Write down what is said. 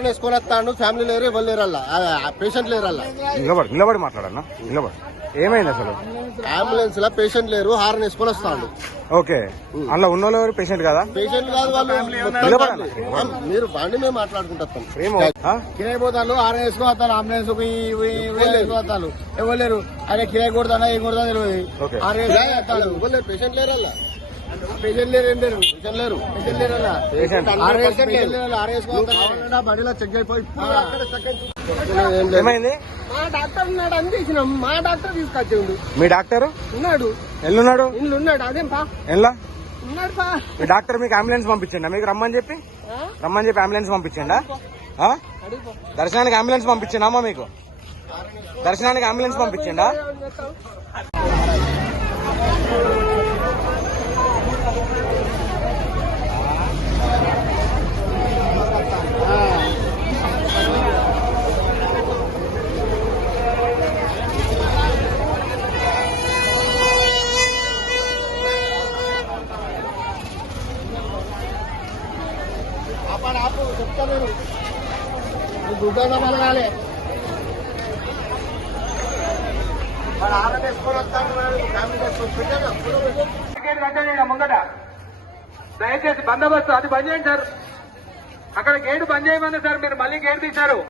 Horn వేసుకొని వస్తాడు, family లేరు, ఎవరు లేరల్లా, పేషెంట్ లేరల్లా. నిలబడి మాట్లాడన్నా, నిలబడి. ఏమైంది అసలు? అంబులెన్స్ లా పేషెంట్ లేరు, హారన్ వేసుకొని వస్తాడు. ఓకే, అందులో ఉన్న వాళ్ళు ఎవరు? పేషెంట్ కదా? పేషెంట్ కాదు వాళ్ళు. మీరు బండి మేము మాట్లాడుకుంటాం. కిరాయి పోతాను, హారన్ వేసుకొని వస్తాను, అంబులెన్స్ వస్తాను, ఎవరు లేరు. అదే కిరాయి కొడతానా ఏం కొడతా తెలియదు. హారన్ వేసుకొని పేషెంట్ లేరల్లా, పేషెంట్ లేరు, ఏం లేరు, పేషెంట్ లేరు, పేషెంట్ లేరల్లా. బండిలో చెక్ అయిపోయి ఏమైంది? మా డాక్టర్ ఉన్నాడు అని తీసినాం, మా డాక్టర్ తీసుకొచ్చిండు. మీ డాక్టర్ ఉన్నాడు, ఎల్లున్నాడు? ఇల్లు ఉన్నాడు. అదేం పా ఎలా ఉన్నాడు పా. మీ డాక్టర్ మీకు అంబులెన్స్ పంపించండా? మీకు రమ్మని చెప్పి అంబులెన్స్ పంపించండా? దర్శనానికి అంబులెన్స్ పంపించండా అమ్మా? మీకు దర్శనానికి అంబులెన్స్ పంపించండా? ఆపు చెప్తా నేను గుడ్డ పలగాలి. ముంగట దయచేసి బందోబస్తు అది బంద్ చేయండి సార్. అక్కడ గేటు బంద్ చేయమన్నా సార్, మీరు మళ్ళీ గేటు తీశారు.